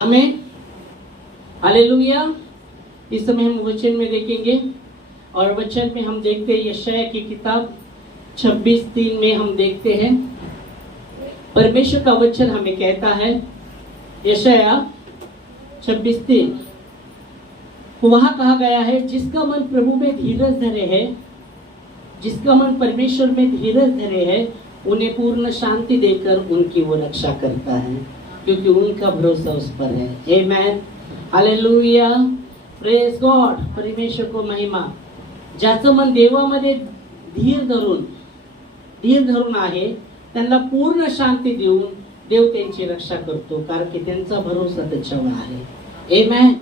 हमें हालेलुया। इस समय हम वचन में देखेंगे और वचन में हम देखते हैं यशाया की किताब 26:3 में हम देखते हैं परमेश्वर का वचन हमें कहता है, यशाया 26:3 वहां कहा गया है, जिसका मन प्रभु में धीरज धरे है, जिसका मन परमेश्वर में धीरज धरे है, उन्हें पूर्ण शांति देकर उनकी वो रक्षा करता है, क्योंकि उनका भरोसा उस पर है। आमेन, हालेलुया, प्रेज गॉड। परमेश्वर को महिमा। ज्याचं मन देवामध्ये धीर धरून आहे, त्यांना पूर्ण शांती देऊन देव त्यांची रक्षा करतो, कारण की त्यांचा भरोसा त्याच्यावर आहे। आमेन।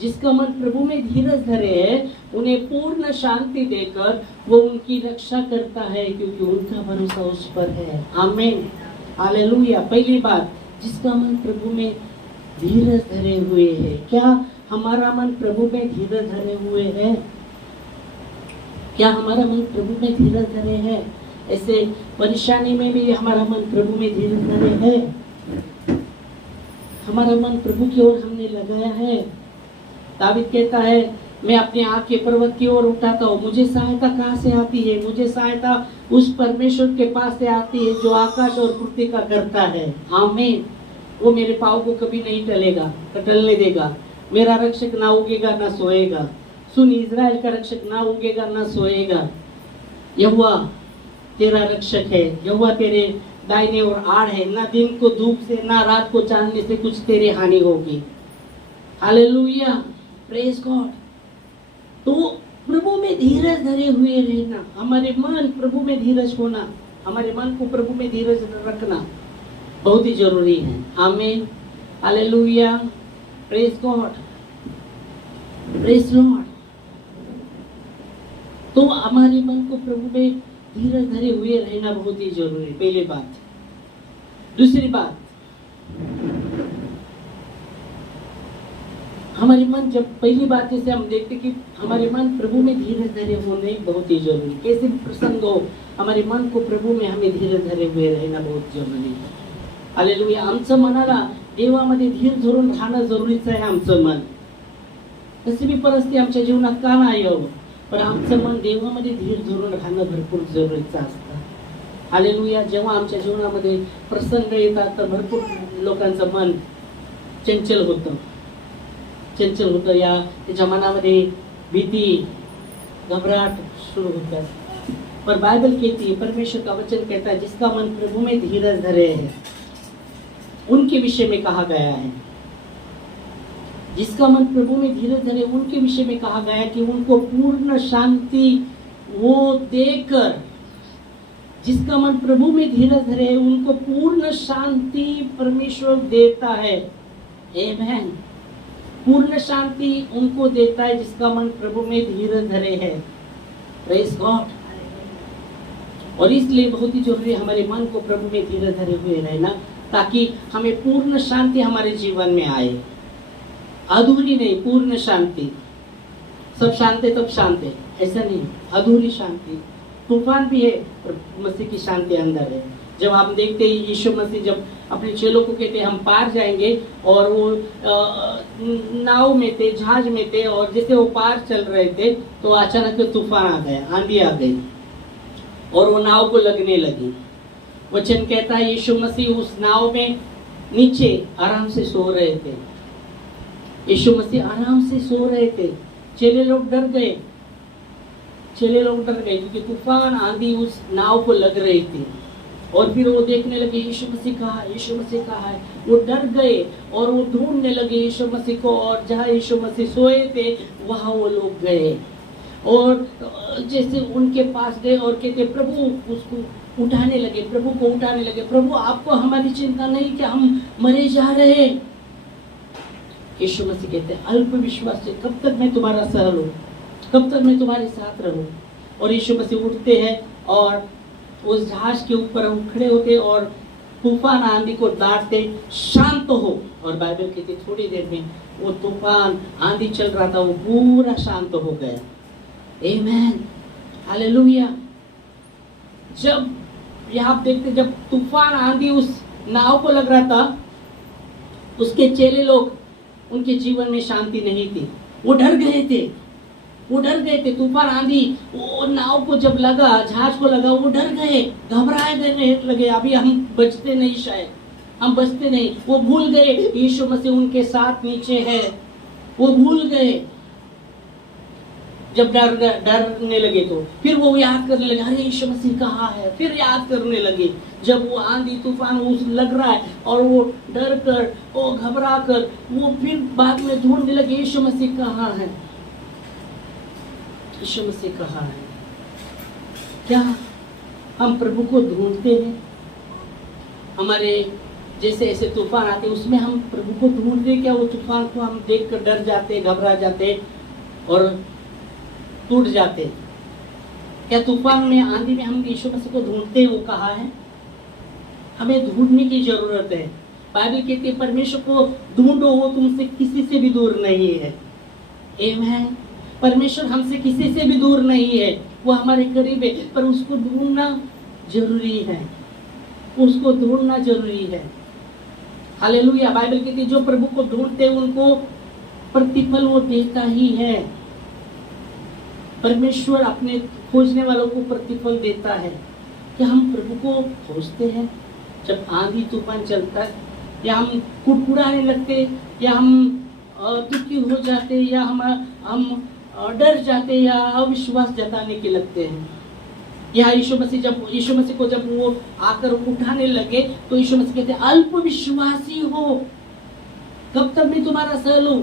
जिसका मन प्रभु में धीरज धरे है, उन्हें पूर्ण शांति देकर वो उनकी रक्षा करता है, क्योंकि उनका भरोसा उस पर है। आमीन, हालेलुया। पहली बात, जिसका मन प्रभु में धीरज धरे हुए है। क्या हमारा मन प्रभु में धीरज धरे हुए है? क्या हमारा मन प्रभु में धीरज धरे है? ऐसे परेशानी में भी हमारा मन प्रभु में धीरज धरे है? हमारा मन प्रभु की ओर हमने लगाया है। दावीद कहता है, मैं अपने आँख के पर्वत की ओर उठाता हूँ, मुझे सहायता कहाँ से आती है? मुझे सहायता उस परमेश्वर के पास से आती है जो आकाश और पृथ्वी का करता है। आमीन। वो मेरे पाँव को कभी नहीं टलने देगा। मेरा रक्षक ना उगेगा ना सोएगा। सुन, इज़राइल का रक्षक ना उगेगा ना सोएगा। यहोवा तेरा रक्षक है, यहोवा तेरे दाहिने ओर आड़ है, ना दिन को धूप से ना रात को चांदने से कुछ तेरी हानि होगी। Hallelujah, praise God. तो प्रभु में धीरज धरे हुए रहना, हमारे मन प्रभु में धीरज होना, हमारे मन को प्रभु में धीरज रखना बहुत ही जरूरी है। आमीन, hallelujah, praise God, praise Lord. तो हमारे मन को प्रभु में धीरज धरे हुए रहना बहुत ही जरूरी है, पहली बात। दूसरी बात, हमारे मन, जब पहली बात जैसे हम देखते कि हमारे मन प्रभु में धीरज धरे होने बहुत ही जरूरी। कैसे प्रसंग हो, हमारे मन को प्रभु में हमें धीरज धरे हुए रहना बहुत जरूरी है। हालेलुया। आमचं मनाला देवामध्ये धीर धरून राहणं जरुरीचं आहे। आमचं मन कशी बी परिस्थिती आमच्या जीवनात का नाही यावं, पण आमचं मन देवामध्ये धीर धरून राहणं भरपूर जरुरीचं असतं। हालेलुया। जेव्हा आमच्या जीवनामध्ये प्रसंग येतात तर भरपूर लोकांचं मन चंचल होतं, या त्याच्या मनामध्ये भीती, घबराहट शुरू होता है। पर बाइबल कहती है, परमेश्वर का वचन कहता है, जिसका मन प्रभु में धीरज धरे है, उनके विषय में कहा गया है। जिसका मन प्रभु में धीरज धरे, उनके विषय में कहा गया है कि उनको पूर्ण शांति वो देकर, जिसका मन प्रभु में धीरज धरे, उनको पूर्ण शांति परमेश्वर देता है। आमीन। पूर्ण शांति उनको देता है जिसका मन प्रभु में धीरज धरे है। Praise God. और इसलिए बहुत ही जरूरी है हमारे मन को प्रभु में धीरज धरे हुए रहना, ताकि हमें पूर्ण शांति हमारे जीवन में आए। अधूरी नहीं, पूर्ण शांति। सब शांत है तब शांत है, ऐसा नहीं। अधूरी शांति, तूफान भी है और मसीह की शांति अंदर है। जब हम देखते हैं यीशु मसीह जब अपने चेलों को कहते हम पार जाएंगे, और वो नाव में थे, जहाज में थे, और जैसे वो पार चल रहे थे तो अचानक तूफान आ गया, आंधी आ गई और वो नाव को लगने लगी। वचन कहता है यीशु मसीह उस नाव में नीचे आराम से सो रहे थे। यीशु मसीह आराम से सो रहे थे। चेले लोग डर गए, क्योंकि तूफान आंधी उस नाव को लग रही थी। और फिर वो देखने लगे यीशु मसीह कहाँ है, यीशु मसीह कहाँ है। वो डर गए और वो ढूंढने लगे यीशु मसीह को, और जहाँ यीशु मसीह सोए थे वहाँ वो लोग गए और जैसे उनके पास गए और कहते प्रभु, उसको उठाने लगे, प्रभु को उठाने लगे। प्रभु, आपको हमारी चिंता नहीं कि हम मरे जा रहे? यीशु मसीह कहते अल्प विश्वास से कब तक मैं तुम्हारा सहारा लूं, कब तक मैं तुम्हारे साथ रहूं? और यीशु मसीह उठते हैं और उस जहाज के ऊपर खड़े होते और तूफान आंधी को डांटते, शांत हो। और बाइबल कहती थोड़ी देर में वो तूफान आंधी चल रहा था वो पूरा शांत हो गया। आमीन, हालेलुया। जब यहाँ आप देखते, जब तूफान आंधी उस नाव को लग रहा था उसके चेले लोग, उनके जीवन में शांति नहीं थी। वो डर गए थे, वो डर गए थे। तूफान आंधी वो नाव को जब लगा, जहाज को लगा, वो डर गए, घबराए गए लगे, अभी हम बचते नहीं, शायद हम बचते नहीं। वो भूल गए यीशु मसीह उनके साथ नीचे है, वो भूल गए। जब डरने लगे तो फिर वो याद करने लगे, अरे यीशु मसीह कहाँ है, फिर याद करने लगे। जब वो आंधी तूफान उस लग रहा है और वो डर कर, वो घबरा कर, वो फिर बाद में ढूंढने लगे यीशु मसीह कहाँ है, यीशु मसीह कहाँ है। क्या हम प्रभु को ढूंढते हैं? हमारे जैसे ऐसे तूफान आते हैं, उसमें हम प्रभु को ढूंढते हैं क्या? वो तूफान को हम देख कर डर जाते, घबरा जाते और टूट जाते। क्या तूफान में, आंधी में हम यीशु मसीह को ढूंढते हैं? वो कहाँ है? हमें ढूंढने की जरूरत है। बाइबल कहती है परमेश्वर को ढूंढो, वो तुमसे किसी से भी दूर नहीं है। आमीन। परमेश्वर हमसे किसी से भी दूर नहीं है, वो हमारे करीब है, पर उसको ढूंढना जरूरी है, उसको ढूंढना जरूरी है। हालेलुया। बाइबल कहती है जो प्रभु को ढूंढते हैं उनको प्रतिफल वो देता ही है। परमेश्वर अपने खोजने वालों को प्रतिफल देता है। क्या हम प्रभु को खोजते हैं? जब आंधी तूफान चलता है, या हम कुड़कुड़ाने लगते, या हम दुखी हो जाते, या हम डर जाते, या अविश्वास जताने के लगते हैं। या यीशु मसीह को जब वो आकर उठाने लगे तो यीशु मसीह कहते अल्प विश्वासी हो, कब तक मैं तुम्हारा सह लूं,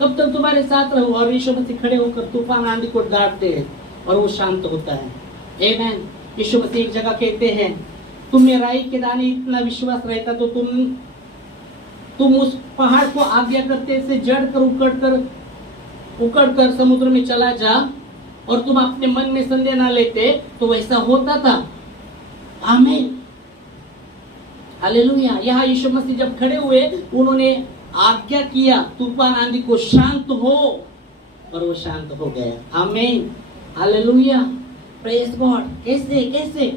कब तक तुम्हारे साथ रहूं। और यीशु मसीह खड़े होकर तूफान आंधी को डांटते हैं और वो शांत होता है। आमीन। यीशु मसीह एक जगह कहते हैं, तुम में राई के दाने इतना विश्वास रहता तो तुम उस पहाड़ को आज्ञा करते से जड़ कर उकड़ कर समुद्र में चला जा, और तुम अपने मन में संदेह ना लेते तो वैसा होता था। आमीन। हालेलुया। यहाँ यीशु मसीह जब खड़े हुए, उन्होंने आज्ञा किया तूफान आंधी को, शांत हो, और वो शांत हो गया। आमीन। हालेलुया। Praise God. कैसे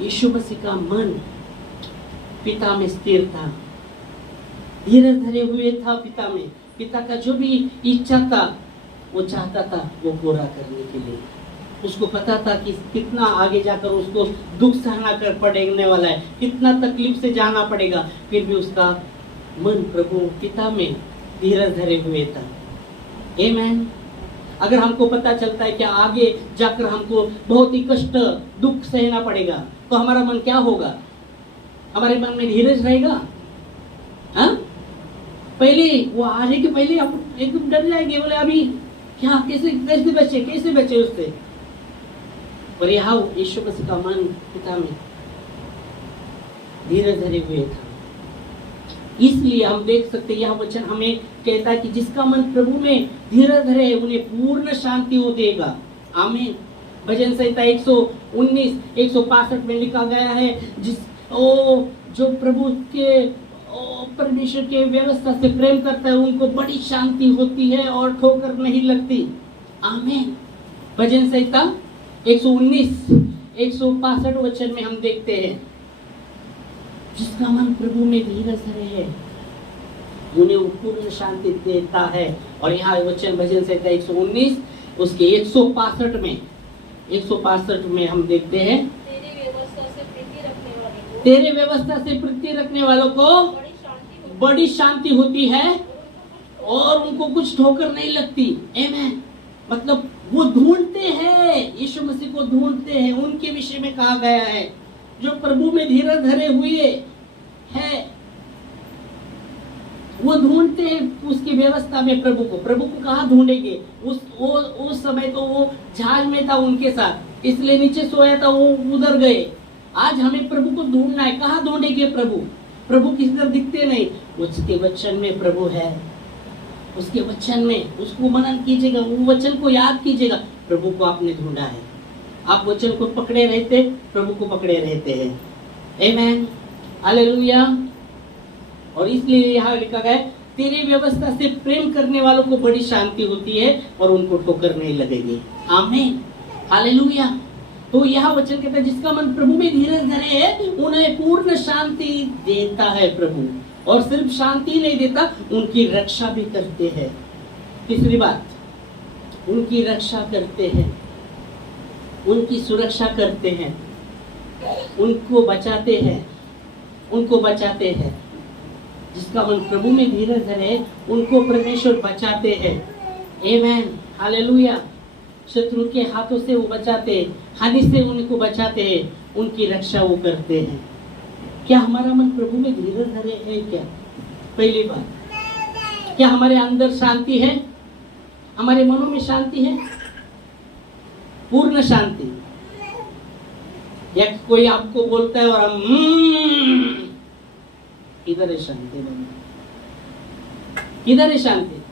यीशु मसीह का मन पिता में स्थिर था, धीरज धरे हुए था पिता में। पिता का जो भी इच्छा था वो चाहता था वो पूरा करने के लिए। उसको पता था कि कितना आगे जाकर उसको दुख सहना कर पड़ने वाला है, कितना तकलीफ से जाना पड़ेगा, फिर भी उसका मन प्रभु पिता में धीरज धरे हुए था। आमीन। अगर हमको पता चलता है कि आगे जाकर हमको बहुत ही कष्ट दुख सहना पड़ेगा, तो हमारा मन क्या होगा? हमारे मन में धीरज रहेगा? हाँ, पहले वो आने के पहले हम एकदम डर जाएंगे, बोले अभी क्या, कैसे बचे उससे। पर यहाँ यीशु मसीह का मन पिता में धीरज धरे हुए था। इसलिए हम देख सकते हैं, यह वचन हमें कहता है कि जिसका मन प्रभु में धीरज धरे उन्हें पूर्ण शांति वो देगा। आमीन। भजन संहिता 119 165 में लिखा गया है, जो प्रभु के परमेश्वर के व्यवस्था से प्रेम करता है उनको बड़ी शांति होती है और ठोकर नहीं लगती। आमीन। भजन संहिता 119 165 वचन में हम देखते हैं, जिसका मन प्रभु में धीरज धरे है उन्हें वो पूर्ण शांति देता है। और यहाँ वचन भजन संहिता 119 उसके 165 में हम देखते हैं, तेरे व्यवस्था से प्रीति रखने वालों को बड़ी शांति होती है और उनको कुछ ठोकर नहीं लगती। आमीन। मतलब वो ढूंढते हैं, यीशु मसीह को ढूंढते हैं। उनके विषय में कहा गया है जो प्रभु में धीरज धरे हुए हैं, वो ढूंढते हैं उसकी व्यवस्था में प्रभु को कहाँ ढूंढेंगे? उस समय तो वो जहाज में था उनके साथ, इसलिए नीचे सोया था, वो उधर गए। आज हमें प्रभु को ढूंढना है। कहाँ ढूंढेंगे प्रभु किसी तरह दिखते नहीं। उसके वचन में प्रभु है, उसके वचन में उसको मनन कीजिएगा, वो वचन को याद कीजिएगा। प्रभु को आपने ढूंढा है, आप वचन को पकड़े रहते, प्रभु को पकड़े रहते हैं। आमीन। हालेलुया। और इसलिए यहाँ लिखा गया, तेरी व्यवस्था से प्रेम करने वालों को बड़ी शांति होती है और उनको ठोकर नहीं लगेगी। आमीन। हालेलुया। तो यह वचन कहता है जिसका मन प्रभु में धीरज धरे है उन्हें पूर्ण शांति देता है प्रभु। और सिर्फ शांति नहीं देता, उनकी रक्षा भी करते हैं। तीसरी बात, उनकी रक्षा करते हैं, उनकी सुरक्षा करते हैं, उनको बचाते हैं, उनको बचाते हैं। जिसका मन प्रभु में धीरज धरे उनको परमेश्वर बचाते हैं। आमेन, हालेलुया। शत्रु के हाथों से वो बचाते हैं, हानि से उनको बचाते हैं, उनकी रक्षा वो करते हैं। क्या हमारा मन प्रभु में धीरज धरे है क्या? पहली बात, क्या हमारे अंदर शांति है? हमारे मनों में शांति है? पूर्ण शांति? या कोई आपको बोलता है और हम इधर है शांति नहीं, इधर है शांति।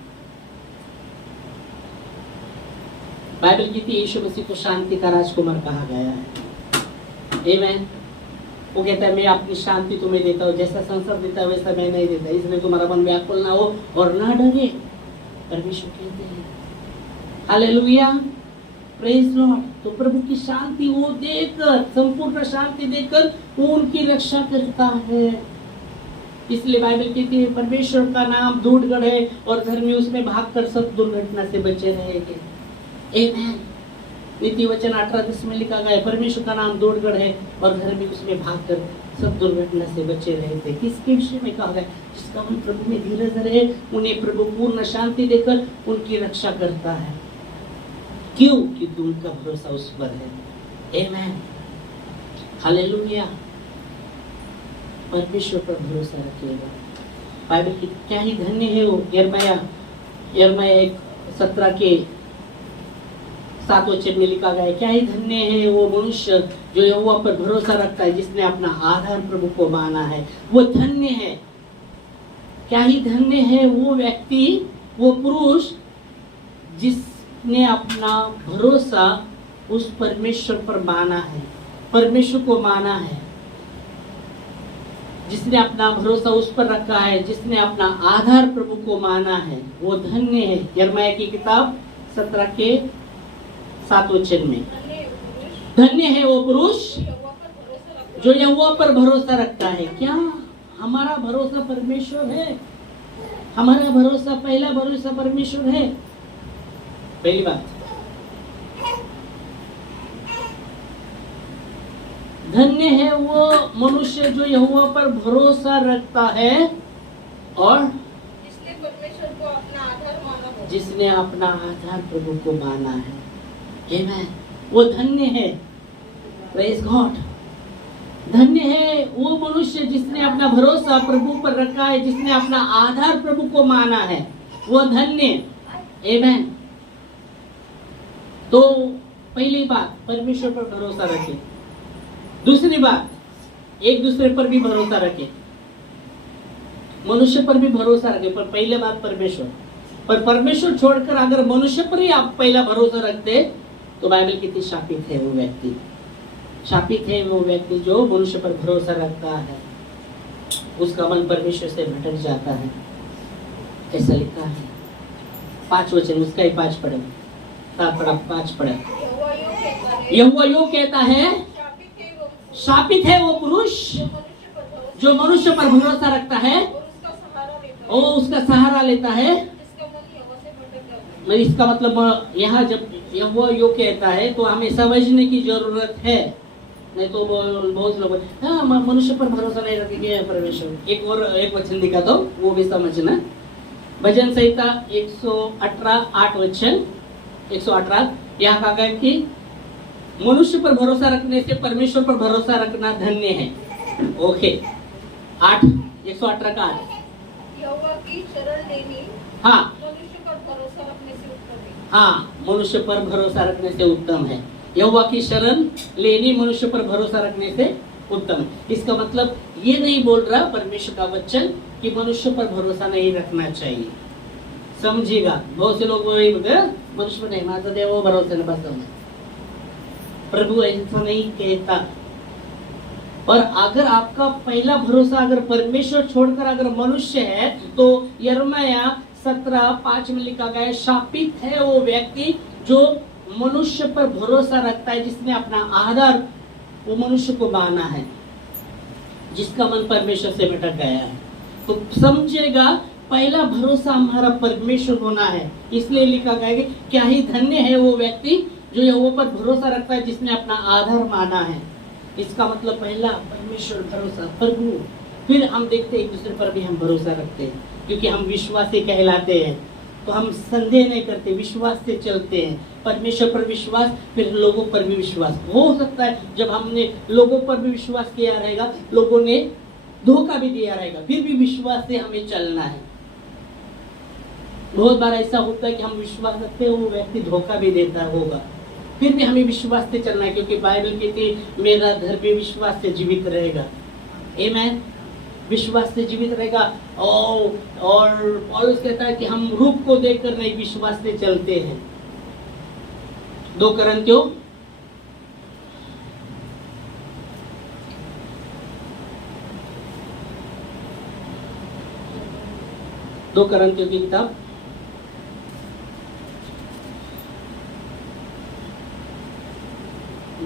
बाइबल कहती है यीशु मसीह को शांति का राजकुमार कहा गया है। आमेन। वो कहता है मैं अपनी शांति तुम्हें देता हूँ, जैसा संसार देता है वैसा मैं नहीं देता, इसलिए तुम्हारा मन व्याकुल ना हो और ना डरे। परमेश्वर कहते हैं, हालेलुया, प्रेज लॉर्ड। तो प्रभु की शांति वो देकर, संपूर्ण शांति देकर वो उनकी रक्षा करता है। इसलिए बाइबल कहती है परमेश्वर का नाम दूढ़गढ़ है और धर्मी उसमें भागकर सब दुर्घटना से बचे रहेंगे। आमेन। नीति वचन 18:10 में लिखा गया है परमेश्वर का नाम दूढ़गढ़ है और धर्मी उसमें भागकर सब दुर्घटना से बचे रहे थे। किसके विषय में कहा गया? जिसका मन प्रभु में धीरज रहे, उन्हें प्रभु पूर्ण शांति देकर उनकी रक्षा करता है। क्यों? क्योंकि उनका भरोसा उस पर है। आमेन, हालेलुया। परमेश्वर पर भरोसा रखिएगा। बाइबल की क्या ही धन्य है वो। यिर्मयाह 1:17 के 7 वचन में लिखा गया है, क्या ही धन्य है वो मनुष्य जो यहोवा पर भरोसा रखता है, जिसने अपना आधार प्रभु को माना है। वो धन्य है। क्या ही धन्य है वो व्यक्ति, वो पुरुष जिसने अपना भरोसा उस परमेश्वर पर माना है, परमेश्वर को माना है, जिसने अपना भरोसा उस पर रखा है, जिसने अपना आधार प्रभु को माना है, वो धन्य है। यिर्मयाह की किताब 17 के 7 वचन में, धन्य है वो पुरुष जो यहोवा पर भरोसा रखता है। क्या हमारा भरोसा परमेश्वर है? हमारा भरोसा, पहला भरोसा परमेश्वर है। पहली बात, धन्य है वो मनुष्य जो यहोवा पर भरोसा रखता है और जिसने अपना आधार प्रभु को माना है। आमेन। वो धन्य है। Praise God. धन्य है वो मनुष्य जिसने अपना भरोसा प्रभु पर रखा है, जिसने अपना आधार प्रभु को माना है, वो धन्य। आमेन। तो पहली बात, परमेश्वर पर भरोसा रखें। दूसरी बात, एक दूसरे पर भी भरोसा रखें। मनुष्य पर भी भरोसा रखें, पर पहले बात परमेश्वर पर। परमेश्वर छोड़कर अगर मनुष्य पर ही आप पहला भरोसा रखते तो बाइबल कितनी शापित है वो व्यक्ति। शापित है वो व्यक्ति जो मनुष्य पर भरोसा रखता है, उसका मन परमेश्वर से भटक जाता है। ऐसा लिखा है। 5 वचन, उसका ही 5 पढ़े, 7 पढ़ा, 5 पढ़े। यहोवा यूं कहता है, शापित है वो पुरुष जो मनुष्य पर भरोसा रखता है और उसका सहारा लेता है। इसका मतलब यहाँ जब यहोवा यूं कहता है तो हमें समझने की जरूरत है, नहीं तो बहुत लोग हाँ मनुष्य पर भरोसा नहीं रखेंगे परमेश्वर। एक वचन दिखा दो, वो भी समझना। भजन संहिता 118 वचन 118 यहाँ कहा गया कि मनुष्य पर भरोसा रखने से परमेश्वर पर भरोसा रखना धन्य है। ओके, 118 का 8। यहोवा की शरण लेनी हाँ, मनुष्य पर भरोसा रखने से उत्तम है। हाँ, मनुष्य पर भरोसा रखने से उत्तम है। यहोवा की शरण लेनी मनुष्य पर भरोसा रखने से उत्तम है। इसका मतलब ये नहीं बोल रहा परमेश्वर का वचन कि मनुष्य पर भरोसा नहीं रखना चाहिए। समझिएगा, बहुत से लोग वही बोलते हैं मनुष्य पर नहीं, माता देव भरोसे न बस। प्रभु ऐसा नहीं कहता। और अगर आपका पहला भरोसा अगर परमेश्वर छोड़कर अगर मनुष्य है तो यिर्मयाह 17:5 में लिखा गया है, शापित है वो व्यक्ति जो मनुष्य पर भरोसा रखता है, जिसने अपना आधार वो मनुष्य को माना है, जिसका मन परमेश्वर से भटक गया है। तो समझेगा पहला भरोसा हमारा परमेश्वर होना है। इसलिए लिखा गया है कि क्या ही धन्य है वो व्यक्ति जो यहोवा पर भरोसा रखता है, जिसने अपना आधार माना है। इसका मतलब पहला परमेश्वर, भरोसा, प्रभु। फिर हम देखते हैं एक दूसरे पर भी हम भरोसा रखते हैं, क्योंकि हम विश्वासी कहलाते हैं। तो हम संदेह नहीं करते, विश्वास से चलते हैं। परमेश्वर पर विश्वास, फिर लोगों पर भी विश्वास। हो सकता है जब हमने लोगों पर भी विश्वास किया रहेगा, लोगों ने धोखा भी दिया रहेगा, फिर भी विश्वास से हमें चलना है। बहुत बार ऐसा होता है कि हम विश्वास रखते हैं, वो व्यक्ति धोखा भी देता होगा, फिर भी हमें विश्वास से चलना है, क्योंकि बाइबल कहती है मेरा धर्मी विश्वास से जीवित रहेगा। आमीन। विश्वास से जीवित रहेगा। और पौलुस कहता है कि हम रूप को देखकर नहीं, विश्वास से चलते हैं। 2 कोरिन्थियों 2 कोरिन्थियों की किताब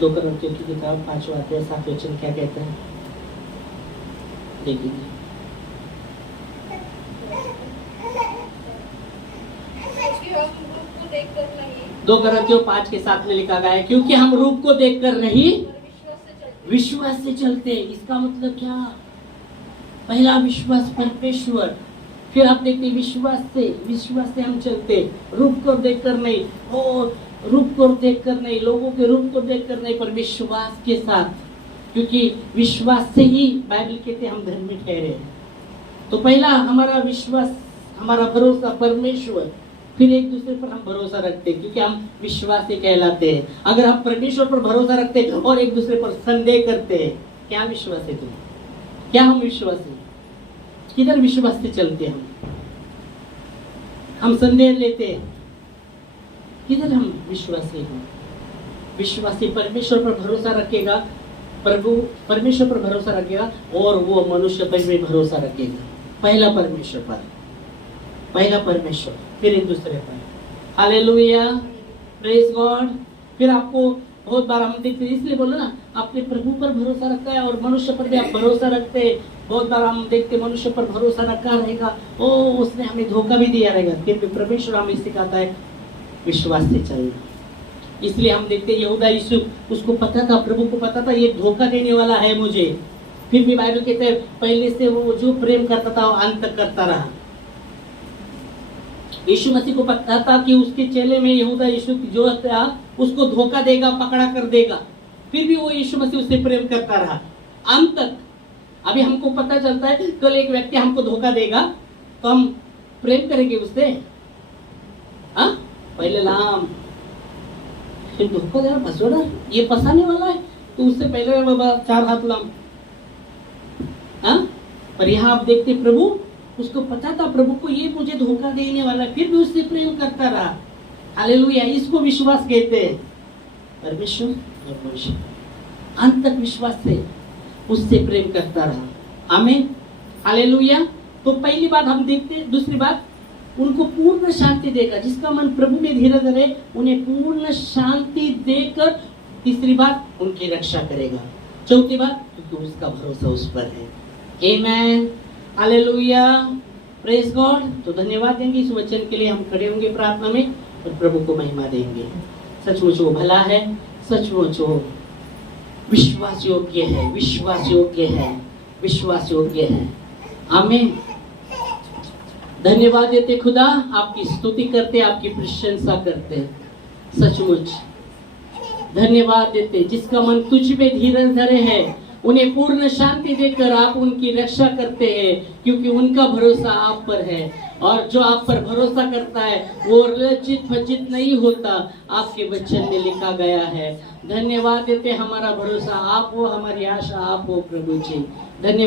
2 कोरिन्थियों की किताब 5वां अध्याय 7वें वचन क्या कहते हैं, देखिए। क्योंकि हम रूप को देखकर नहीं 2 कोरिन्थियों 5:7 में लिखा गया है, क्योंकि हम रूप को देखकर नहीं, पर विश्वास से चलते विश्वास से चलते हैं। इसका मतलब क्या? पहला विश्वास परमेश्वर, फिर आप देखते हैं विश्वास से हम चलते, रूप को देखकर नहीं, रूप को देखकर नहीं, लोगों के रूप को देखकर नहीं, पर विश्वास के साथ, क्योंकि विश्वास से ही बाइबल कहते हैं हम धर्मी ठहरे हैं। तो पहला हमारा विश्वास, हमारा भरोसा परमेश्वर, फिर एक दूसरे पर हम भरोसा रखते हैं, क्योंकि हम विश्वास से कहलाते हैं। अगर हम परमेश्वर पर भरोसा रखते हैं और एक दूसरे पर संदेह करते हैं, क्या विश्वास है तुम? क्या हम विश्वास है? किधर विश्वास से चलते हैं? हम संदेह लेते हैं, किधर हम विश्वासी हैं? विश्वासी परमेश्वर पर भरोसा रखेगा, प्रभु परमेश्वर पर भरोसा रखेगा, और वो मनुष्य पर भी भरोसा रखेगा। पहला परमेश्वर पर, पहला परमेश्वर, फिर एक दूसरे पर। Hallelujah, praise God. फिर आपको बहुत बार हम देखते हैं, इसलिए बोलो ना, आपने प्रभु पर भरोसा रखा है और मनुष्य पर भी आप भरोसा रखते हैं। बहुत बार हम देखते मनुष्य पर भरोसा रखा रहेगा, उसने हमें धोखा भी दिया रहेगा, फिर भी परमेश्वर हमें सिखाता है विश्वास से चलना। इसलिए हम देखते हैं यहूदा यूसुफ, उसको पता था, प्रभु को पता था ये धोखा देने वाला है मुझे, फिर भी बाइबल कहते हैं पहले से वो जो प्रेम करता था वो अंत तक करता रहा। यीशु मसीह को पता था कि उसके चेले में यहूदा यूसुफ जो था उसको धोखा देगा, पकड़ा कर देगा, फिर भी वो यीशु मसीह उससे प्रेम करता रहा अंत तक। अभी हमको पता चलता है कल एक व्यक्ति हमको धोखा देगा तो हम प्रेम करेंगे उससे? हाँ, पहले लाम, फिर धोखा देना, फंसोड़ा, ये फंसाने वाला है तो उससे पहले बाबा 4 हाथ लाम। हाँ, पर यहाँ आप देखते प्रभु, उसको पता था प्रभु को ये मुझे धोखा देने वाला है, फिर भी उससे प्रेम करता रहा। हालेलुया, इसको विश्वास कहते हैं। परमेश्वर और मनुष्य अंत तक विश्वास से उससे प्रेम करता रहा। आमीन, हालेलुया। तो पहली बात हम देखते हैं। दूसरी बात, उनको पूर्ण शांति देगा। जिसका मन प्रभु में धीरे धरे उन्हें पूर्ण शांति देकर, तीसरी बात, उनकी रक्षा करेगा। चौथी बात, क्योंकि उसका भरोसा उस पर है। आमीन, हालेलुया, प्रेज गॉड। तो धन्यवाद देंगे इस वचन के लिए। हम खड़े होंगे प्रार्थना में और प्रभु को महिमा देंगे। सचमुच वो भला है, सचमुच वो विश्वास योग्य है, विश्वास योग्य है, विश्वास योग्य है। आमीन। धन्यवाद देते खुदा, आपकी स्तुति करते, आपकी प्रशंसा करते, सचमुच धन्यवाद देते। जिसका मन तुझ में धीरज धरे है उन्हें पूर्ण शांति देकर आप उनकी रक्षा करते हैं, क्योंकि उनका भरोसा आप पर है। और जो आप पर भरोसा करता है वो लज्जित फज्जित नहीं होता, आपके वचन में लिखा गया है। धन्यवाद देते, हमारा भरोसा आप हो, हमारी आशा आप हो प्रभु जी। धन्यवाद।